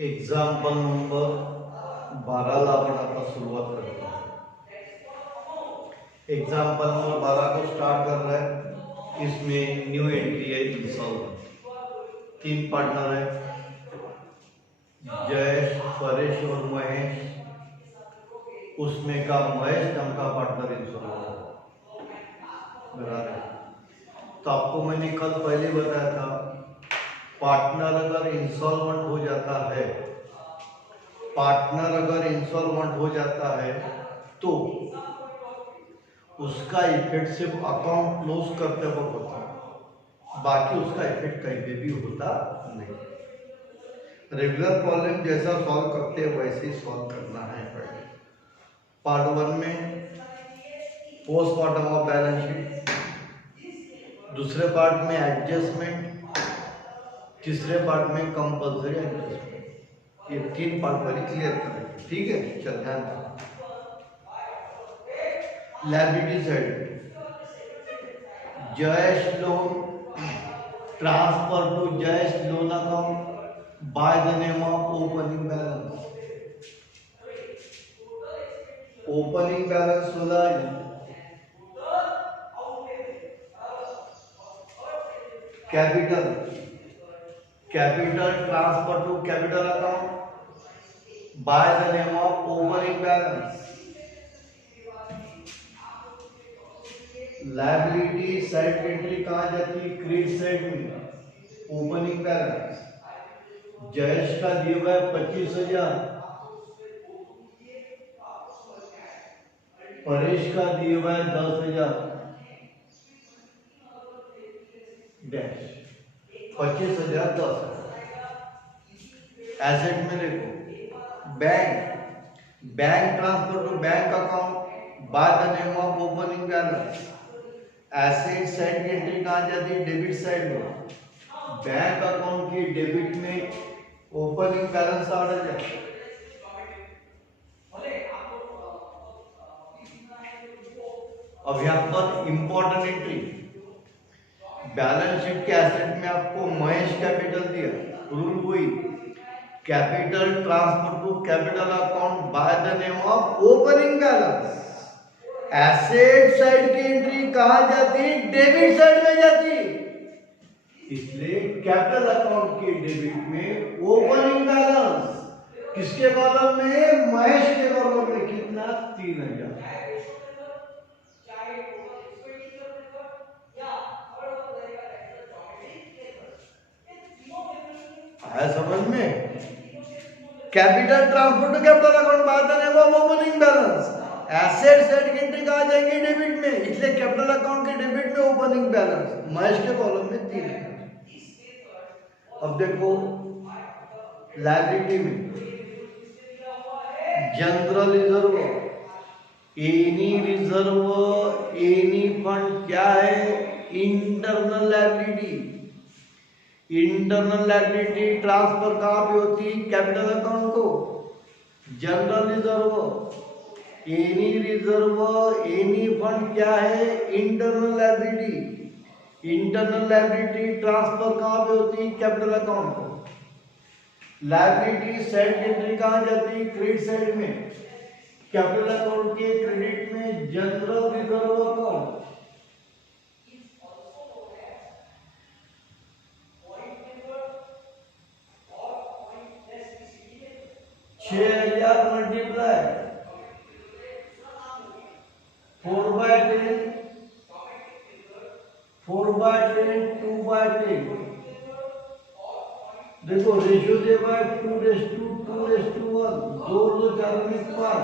Example number 12 ला आपण आता सुरुवात करतो. एग्जाम्पल नंबर 12 को स्टार्ट कर रहा है. इसमें न्यू एंट्री है इंसॉल्वेंट. 3 पार्टनर है, जयेश, परेश और महेश. उसमें का महेश नाम का पार्टनर इंसॉल्वेंट है. तो आपको मैंने कल पहले बताया था, पार्टनर अगर इंसॉल्वेंट हो जाता है, पार्टनर अगर इंसॉल्वेंट हो जाता है तो उसका इफेक्ट सिर्फ अकाउंट क्लोज करते वक्त होता है, बाकी उसका इफेक्ट कहीं पे भी होता नहीं. रेगुलर प्रॉब्लम जैसा सॉल्व करते हैं वैसे ही सॉल्व करना है. पहले पार्ट 1 में पोस्टमार्टम ऑफ बैलेंस शीट, दूसरे पार्ट में एडजस्टमेंट, तीसरे पार्ट में कंपल्सरी एडजस्टमेंट. ये 3 पार्ट पहले क्लियर करेंगे. ठीक है, चल ध्यान दें. Liability side, Jayesh loan transfer to Jayesh loan account by the name of opening balance. Opening balance होला capital, capital transfer to capital account by the name of opening balance. Liability side entry कहाँ जाती है? क्रेडिट साइड में, opening balance. Jayesh का दिए हुआ है 25,000, परेश का दिए हुआ है 10,000 डैश. 25,000 10,000. एसेट में देखो, bank, bank transfer to bank account by the name of opening balance. Asset side की एंट्री कहाँ जाती है? डेबिट साइड में. बैंक अकाउंट की डेबिट में ओपनिंग बैलेंस आ जाता है. अब यहाँ पर इंपॉर्टेंट एंट्री, बैलेंस शीट के एसेट में आपको महेश कैपिटल दिया. रूल वही, capital transfer to capital account by the name of opening balance. Asset side की एंट्री कहां जाती? डेबिट साइड में जाती. इसलिए कैपिटल अकाउंट के डेबिट में ओपनिंग बैलेंस किसके कॉलम में? महेश के कॉलम में. कितना? 3,000. आया समझ में? Capital transfer to capital account by the name of opening balance. Asset side की एंट्री कहां जाएगी? डेबिट में. इसलिए कैपिटल अकाउंट के डेबिट में ओपनिंग बैलेंस. महेश के कॉलम में 3 है. अब देखो लायबिलिटी में general reserve, any reserve, any fund क्या है? Internal liability. Internal liability transfer कहां पे होती है? कैपिटल अकाउंट को. General reserve, any reserve, any fund क्या है? Internal liability. Internal liability transfer कहां पे होती है? कैपिटल अकाउंट को. लायबिलिटी साइड एंट्री कहां जाती है? क्रेडिट साइड में. कैपिटल अकाउंट के क्रेडिट में जनरल रिजर्व अकाउंट. मल्टीप्लाई 4/10, 4/10, 2/10. देखो रेशियो दे बाय 2:2:1, 2 में 5,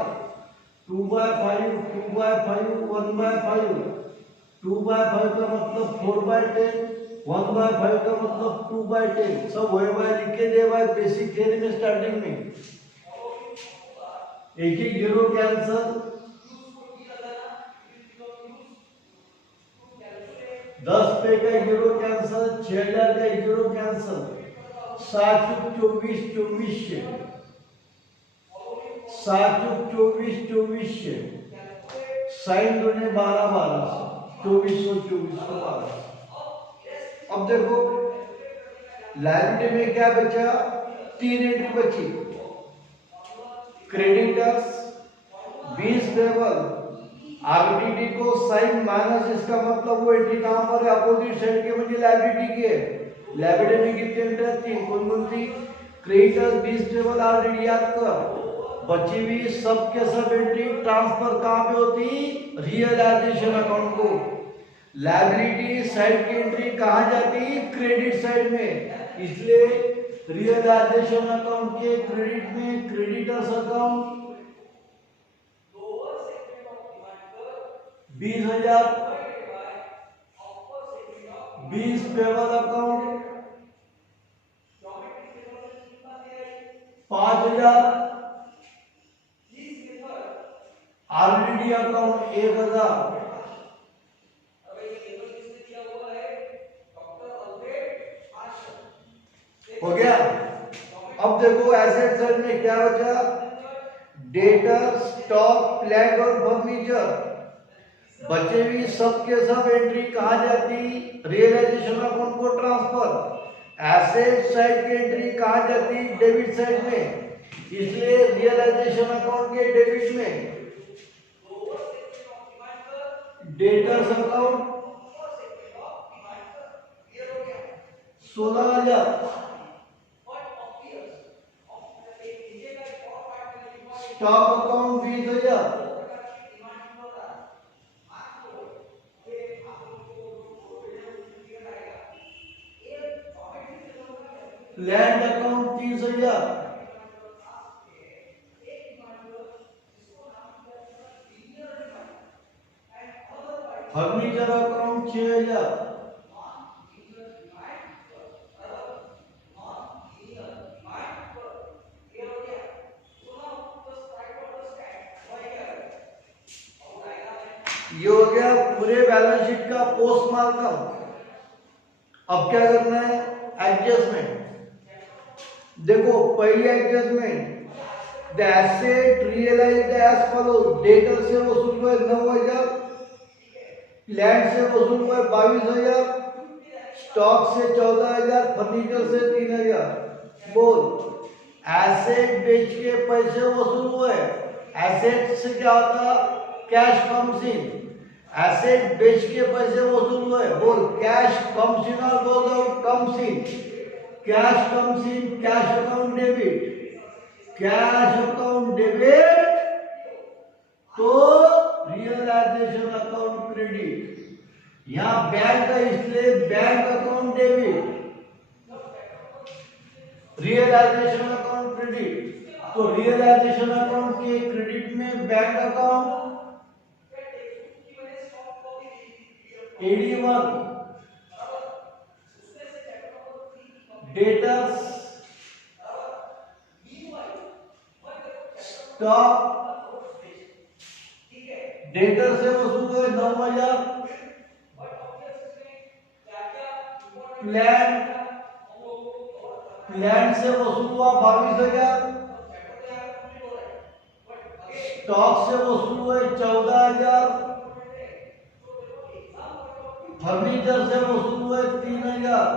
2/5, 2/5, 1/5. 2/5 का मतलब 4/10, 1/5 का मतलब 2/10. सब होए बाय लिखे दे बाय बेसिक थ्योरी में स्टार्टिंग में. एक एक जीरो कैंसल, 10 पे का जीरो कैंसल, 6,000 का जीरो कैंसल. 7 24 24, 7 24 24, साइन दोने 12 12, 2400 12. अब देखो लायबिलिटी में क्या बचा? 3 एंट्री बची। क्रेडिटर्स 20 पेबल, आरटीडी को साइन माइनस, इसका मतलब वो एंट्री कहां पर है? अपोजिट साइड के, म्हणजे लायबिलिटी की है। लायबिलिटी में कितने एंट्री? 3। कौन-कौन सी? क्रेडिटर्स 20 पेबल आरटीडी, याद कर। बची हुई सब के सब एंट्री ट्रांसफर कहां पे होती? रियलाइजेशन अकाउंट को। लायबिलिटी साइड की एंट्री कहां जाती? क्रेडिट साइड में। इसलिए रियलाइजेशन अकाउंट के क्रेडिट में creditors account 20,000, 20 payable account 5,000, RDD account 1,000। हो गया। अब देखो एसेट साइड में क्या बचा? डेटर, स्टॉक, प्लांट और फर्नीचर। बचे हुई सब के सब एंट्री कहां जाती? रियलाइजेशन अकाउंट को ट्रांसफर। एसेट साइड की एंट्री कहां जाती? डेबिट साइड में। इसलिए रियलाइजेशन अकाउंट के डेबिट में debtors account 16,000, stock account 20,000, land account 30,000, furniture account 6,000। ये हो गया पूरे बैलेंस शीट का पोस्ट मार्कअप। अब क्या करना है? एडजस्टमेंट। देखो पहली adjustment, the asset realised as follows. Debtor से वसूल हुए 9,000, लैंड से वसूल हुए 22,000, स्टॉक से 14,000, फर्नीचर से 3,000। बोल, एसेट बेच के पैसे वसूल हुए। एसेट से क्या होता? कैश कम्स इन। एसेट बेच के पैसे वसूल हुए। बोल, कैश कम्स इन और goes out? Comes in. Cash comes in, cash account debit, cash account debit तो रियलाइजेशन अकाउंट क्रेडिट। यहां बैंक है इसलिए bank account debit, realisation account credit. तो रियलाइजेशन अकाउंट के क्रेडिट में bank account 81, debtors, stock, debtor से वसूल हुए 9,000, प्लान से वसूल हुआ 22,000, स्टॉक से वसूल हुए 14,000, फर्नीचर से वसूल हुए 3,000।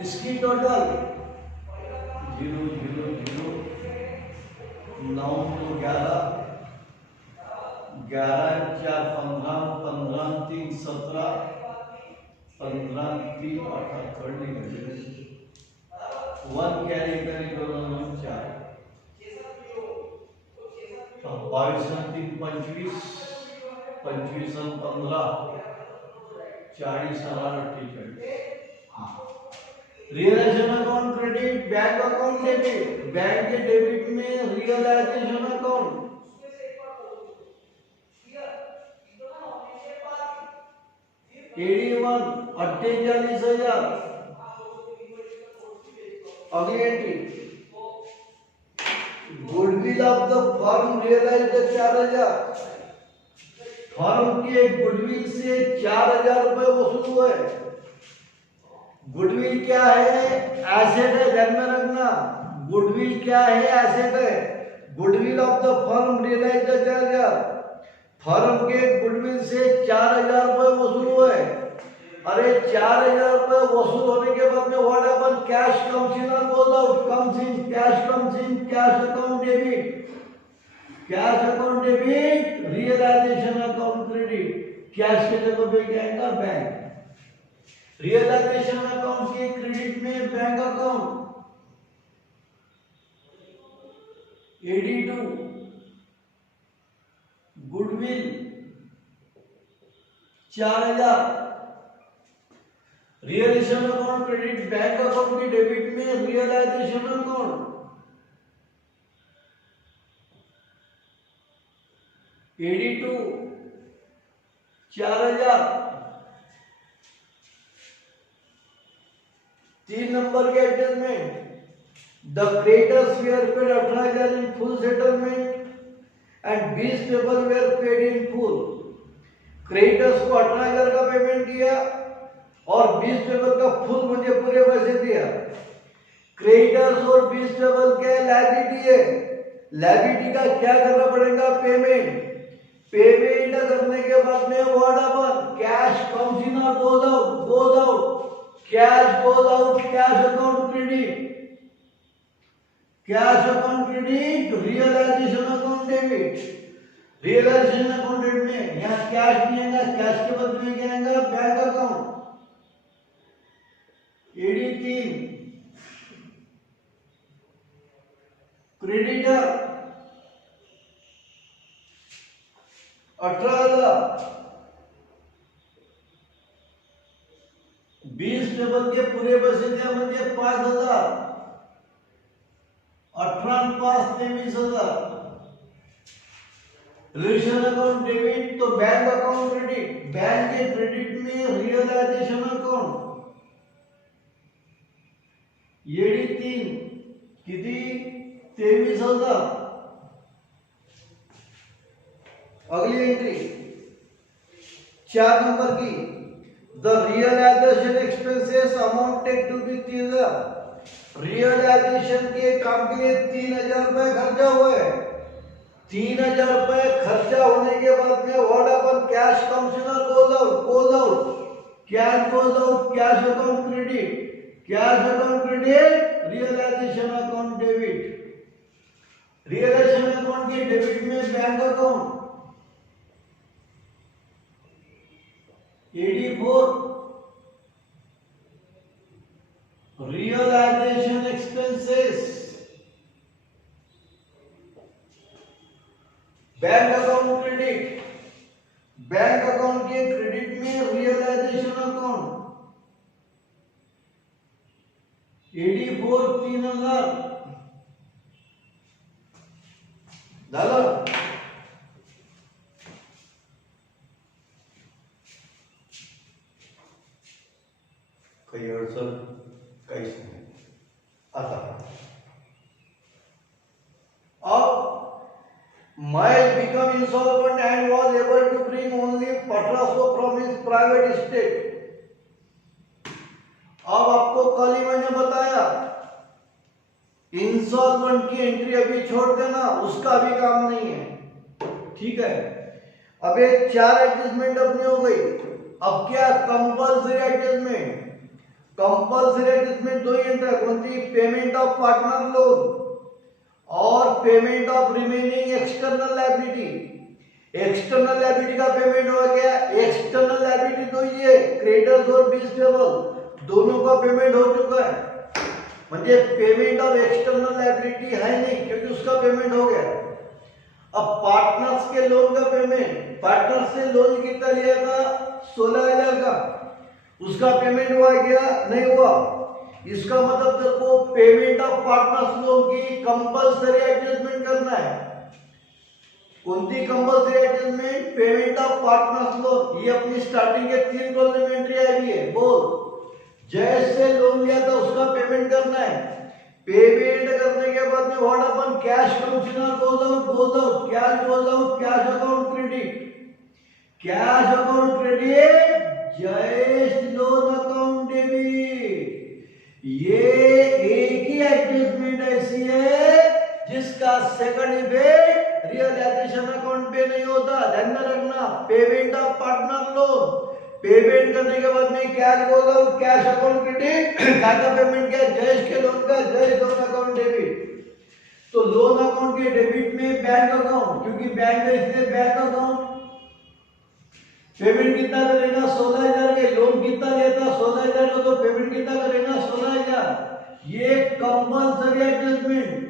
इसकी टोटल 0 0 0 9 11 11 4 15 15 3 17 15 3 18 थर्ड नहीं 1 कैरी करें दोनों 4 22 3 25 25 15 40 48। Realisation account credit, bank account debit. Bank के डेबिट में रियलाइजेशन अकाउंट 81 48,000। अगली एंट्री, goodwill of the firm realised 4,000। Firm के गुडविल से 4,000 रुपए वसूल हुए। गुडविल क्या है? एसेट है, ध्यान में रखना। गुडविल क्या है? एसेट है। Goodwill of the firm realised 4,000। Firm के गुडविल से 4,000 रुपए वसूल हुए। अरे 4,000 रुपये वसूल होने के बाद में what happen, cash comes in और goes out, comes in, cash comes in, cash account debit, cash account debit, realisation account credit, cash के जगह पे क्या आएगा बैंक, रियलाइजेशन अकाउंट के क्रेडिट में bank account, AD2 goodwill 4,000, realisation account credit bank account के debit में realisation account, AD2 4,000, 3 number के adjustment, the creditors were paid 18,000 in full settlement and 20 payable where paid in full, creditors को 18,000 का payment किया और 20 payable का full मुझे पूरे पैसे दिया। क्रेडिटर्स और 20 पेबल क्या लायबिलिटी है, लायबिलिटी का क्या करना पड़ेगा, पेमेंट, पेमेंट करने के बाद में what happen, cash comes in और goes out, goes out, cash goes out, cash account credit, cash account credit, realisation account debit, realisation account debit में यहाँ कैश नहीं आएगा, कैश के बदले में क्या आएगा, bank account, AD3 creditor 18,000, 20 table के पूरे पैसे दिया म्हणजे 5,000, 18 5 23,000, रिलेशन अकाउंट डेबिट तो बैंक अकाउंट क्रेडिट, बैंक के क्रेडिट में रियलाइजेशन अकाउंट, AD3 किती 23,000, अगली एंट्री 4 नंबर की, the realisation expenses amounted to be 3,000, realisation के काम के लिए 3,000 रुपए खर्चा हुआ है, 3,000 रुपए खर्चा होने के बाद में what happen, cash comes in और goes out, goes out, cash goes out, cash account credit, cash account credit, realisation account debit, realisation account के डेबिट में bank account, AD4 realisation expenses, bank account credit, bank account के credit में realisation account, AD4 3,000 झालं, काही अडचण काहीच नाही। आता अब Miles became insolvent and was able to bring only Patraso from his private estate। अब आपको कल ही मैंने बताया इंसॉल्वेंट की एंट्री अभी छोड़ देना, उसका भी काम नहीं है, ठीक है। अब एक 4 एडजस्टमेंट अपनी हो गई। अब क्या कंपल्सरी एडजस्टमेंट, कंपल्सरी एडजस्टमेंट 2 ही एंट्री, कोणती, पेमेंट ऑफ पार्टनर लोन और payment of remaining external liability. External liability का पेमेंट हो गया, एक्सटर्नल लायबिलिटी तो ये क्रेडिटर्स और बिल्स पेबल दोनों का पेमेंट हो चुका है, म्हणजे पेमेंट ऑफ एक्सटर्नल लायबिलिटी है नहीं क्योंकि उसका पेमेंट हो गया। अब पार्टनर्स के लोन का पेमेंट, पार्टनर्स से लोन कितना लिया था 16,000 का, उसका पेमेंट हुआ क्या, नहीं हुआ। इसका मतलब देखो पेमेंट ऑफ पार्टनर्स लोन की कंपल्सरी एडजस्टमेंट करना है। कोणती compulsory adjustment, payment of partners loan, ये अपनी स्टार्टिंग के 3 कॉलम एंट्री आई है। बोल, जैसे लोन लिया था उसका पेमेंट करना है। पेमेंट करने के बाद में what happen, cash comes in और goes out, goes out, cash goes out, cash account credit, cash account credit, just loan account debit. ये एक ही एडजस्टमेंट ऐसी है जिसका सेकंड इफेक्ट रियलाइजेशन अकाउंट पे नहीं होता, ध्यान में रखना। Payment of partner loan, payment करने के बाद में कैश बोल रहा हूँ, कैश अकाउंट क्रेडिट, क्या का पेमेंट क्या, जयेश के लोन का, जयेश लोन अकाउंट डेबिट। तो लोन अकाउंट के डेबिट में बैंक अकाउंट, क्योंकि बैंक है इसलिए बैंक अकाउंट। पेमेंट कितना करेगा, 16,000 के, लोन कितना लेता 16,000 का, तो पेमेंट कितना करेगा 16,000। ये कंपल्सरी एडजस्टमेंट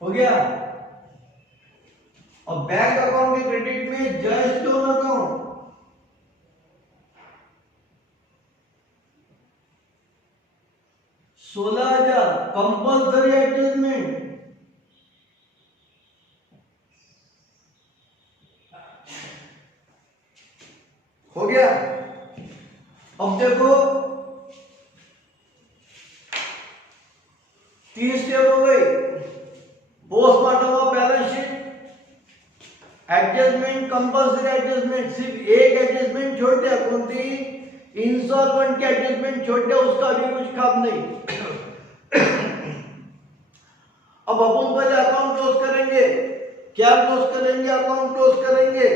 हो गया। और बैंक अकाउंट के क्रेडिट में Jayesh loan account, $16,000 compulsory adjustment. हो गया। अब देखो 3 स्टेप हो गई, postmortem of balance sheet, adjustment, compulsory adjustment. सिर्फ एक एडजस्टमेंट छोड़ दिया, कौन सी, इंस्टॉलमेंट की एडजस्टमेंट छोड़ दिया, उसका भी कुछ काम नहीं। अब अपन पहले अकाउंट क्लोज करेंगे। क्या क्लोज करेंगे, अकाउंट क्लोज करेंगे।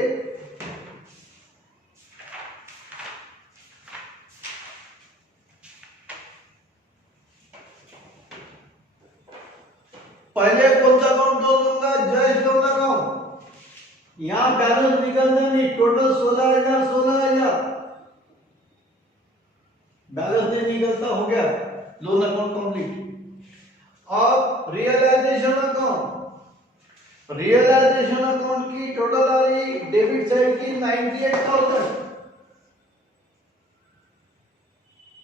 पहले कौन सा अकाउंट क्लोज होगा, जयेश लोन अकाउंट। यहां बैलेंस निकलना नहीं, टोटल 16,000 16,000 बैलेंस नहीं निकलता, हो गया लोन अकाउंट कंप्लीट। अब रियलाइजेशन अकाउंट, रियलाइजेशन अकाउंट की टोटल आ रही डेबिट साइड की 98,000,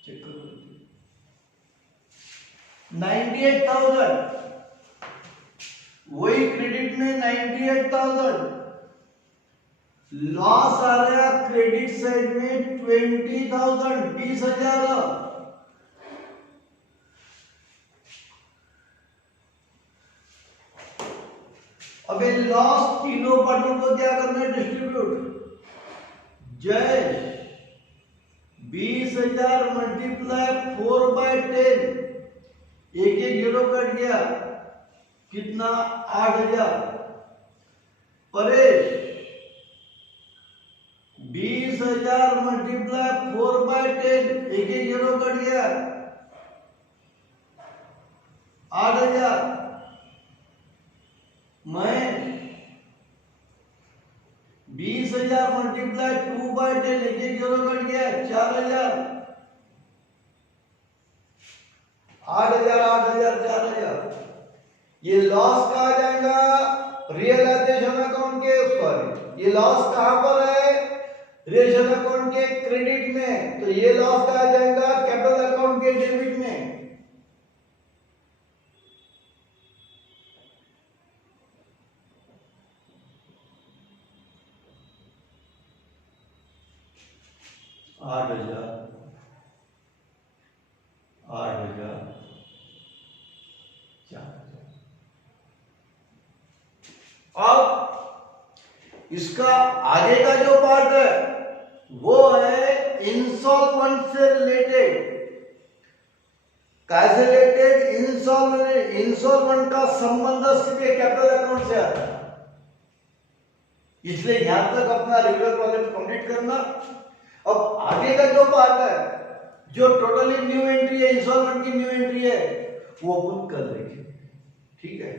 चेक करो 98,000, वही क्रेडिट में 98,000, लॉस आ रहा क्रेडिट साइड में 20,000, 20,000। अब ये लॉस तीनों पार्टों को क्या करना है, डिस्ट्रीब्यूट। जयेश 20,000 मल्टीप्लाई 4/10, एक एक जीरो कट गया, कितना 8,000। परेश 20,000 मल्टीप्लाई 4/10, एक एक जीरो कट गया 8,000। मैं 20,000 मल्टीप्लाई 2/10, एक एक जीरो कट गया 4,000। 8,000 8,000 4,000। ये लॉस कहा जाएगा रियलाइजेशन अकाउंट के ऊपर। ये लॉस कहां पर है, रियलाइजेशन अकाउंट के क्रेडिट में, तो ये लॉस कहा जाएगा कैपिटल अकाउंट के डेबिट में। आठ हजार अब इसका आगे का जो पार्ट है वो है इंस्टॉलमेंट से रिलेटेड। कैसे रिलेटेड, इंस्टॉलमेंट का संबंध सीधे कैपिटल अकाउंट से आता है, इसलिए यहां तक अपना रेगुलर प्रॉब्लम कंप्लीट करना। अब आगे का जो पार्ट है, जो टोटली न्यू एंट्री है, इंस्टॉलमेंट की न्यू एंट्री है, वो अपन कर लेंगे, ठीक है।